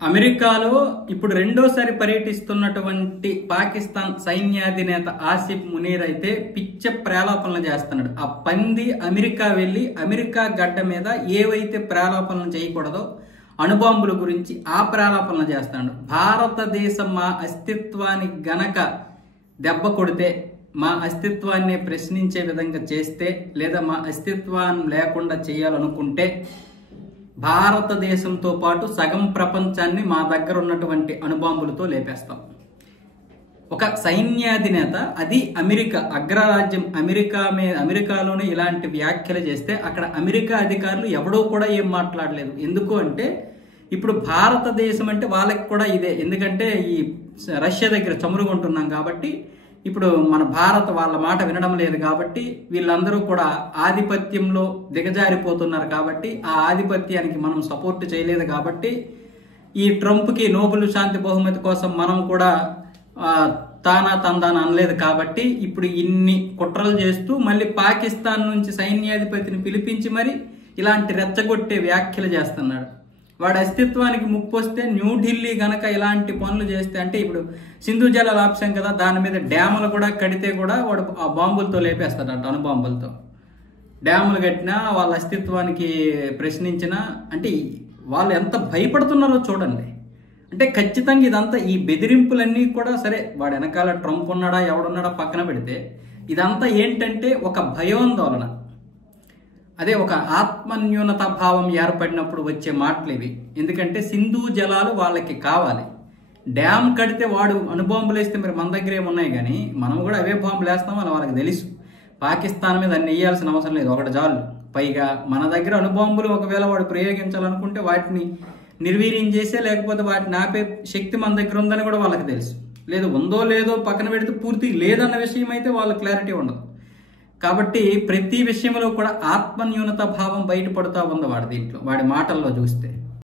అమెరికాలో ఇప్పుడు రెండోసారి పర్యటిస్తున్నటువంటి పాకిస్తాన్ సైన్యాధినేత ఆసిఫ్ మునీర్ అయితే పిచ్చ ప్రేలాపనలు చేస్తున్నాడు. ఆ పంది అమెరికా వెళ్లి అమెరికా గడ్డ మీద ఏవైతే ప్రేలాపనలు చేయకూడదో అణుబాంబుల గురించి ఆ ప్రేలాపనలు చేస్తున్నాడు. భారతదేశం మా అస్తిత్వానికి గనక దెబ్బ కొడితే, మా అస్తిత్వాన్ని ప్రశ్నించే విధంగా చేస్తే, లేదా మా అస్తిత్వాన్ని లేకుండా చేయాలనుకుంటే భారతదేశంతో పాటు సగం ప్రపంచాన్ని మా దగ్గర ఉన్నటువంటి అణుబాంబులతో లేపేస్తాం. ఒక సైన్యాధినేత, అది అమెరికా అగ్రరాజ్యం అమెరికాలోనే ఇలాంటి వ్యాఖ్యలు చేస్తే అక్కడ అమెరికా అధికారులు ఎవడో కూడా ఏం మాట్లాడలేదు. ఎందుకు అంటే ఇప్పుడు భారతదేశం అంటే వాళ్ళకి కూడా ఇదే. ఎందుకంటే ఈ రష్యా దగ్గర చమురుకుంటున్నాం కాబట్టి ఇప్పుడు మన భారత్ వాళ్ళ మాట వినడం లేదు కాబట్టి వీళ్ళందరూ కూడా ఆధిపత్యంలో దిగజారిపోతున్నారు. కాబట్టి ఆ ఆధిపత్యానికి మనం సపోర్ట్ చేయలేదు కాబట్టి ఈ ట్రంప్కి నోబెల్ శాంతి బహుమతి కోసం మనం కూడా తానా తందానా అనలేదు. కాబట్టి ఇప్పుడు ఇన్ని కుట్రలు చేస్తూ మళ్ళీ పాకిస్తాన్ నుంచి సైన్యాధిపతిని పిలిపించి మరి ఇలాంటి రెచ్చగొట్టే వ్యాఖ్యలు చేస్తున్నాడు. వాడి అస్తిత్వానికి ముప్పు వస్తే న్యూఢిల్లీ గనక ఇలాంటి పనులు చేస్తే, అంటే ఇప్పుడు సింధు జలాలు ఆప్షన్ కదా, దాని మీద డ్యాములు కూడా కడితే కూడా వాడు ఆ బాంబులతో లేపేస్తాడంట, అణుబాంబులతో. డ్యాములు కట్టినా వాళ్ళ అస్తిత్వానికి ప్రశ్నించినా అంటే వాళ్ళు ఎంత భయపడుతున్నారో చూడండి. అంటే ఖచ్చితంగా ఇదంతా ఈ బెదిరింపులన్నీ కూడా సరే, వాడు వెనకాల ట్రంప్ ఉన్నాడా ఎవడున్నాడా పక్కన పెడితే ఇదంతా ఏంటంటే ఒక భయోందోళన, అదే ఒక ఆత్మన్యూనత భావం ఏర్పడినప్పుడు వచ్చే మాటలు ఇవి. ఎందుకంటే సింధు జలాలు వాళ్ళకి కావాలి. డ్యామ్ కడితే వాడు అణుబాంబులు వేస్తే మరి మన దగ్గర ఏమున్నాయి, కానీ మనం కూడా అవే బాంబులు వేస్తాం అని వాళ్ళకి తెలుసు. పాకిస్తాన్ మీద అన్ని వేయాల్సిన అవసరం లేదు, ఒకటి చాలు. పైగా మన దగ్గర అణుబాంబులు ఒకవేళ వాడు ప్రయోగించాలనుకుంటే వాటిని నిర్వీర్యం చేసే, లేకపోతే వాటిని ఆపే శక్తి మన దగ్గర ఉందని కూడా వాళ్ళకి తెలుసు. లేదు ఉందో లేదో పక్కన పెడితే పూర్తి లేదన్న విషయం అయితే వాళ్ళకి క్లారిటీ ఉండదు. కాబట్టి ప్రతి విషయంలో కూడా ఆత్మన్యూనత భావం బయటపడుతూ ఉంది వాడి దీంట్లో, వాడి మాటల్లో చూస్తే.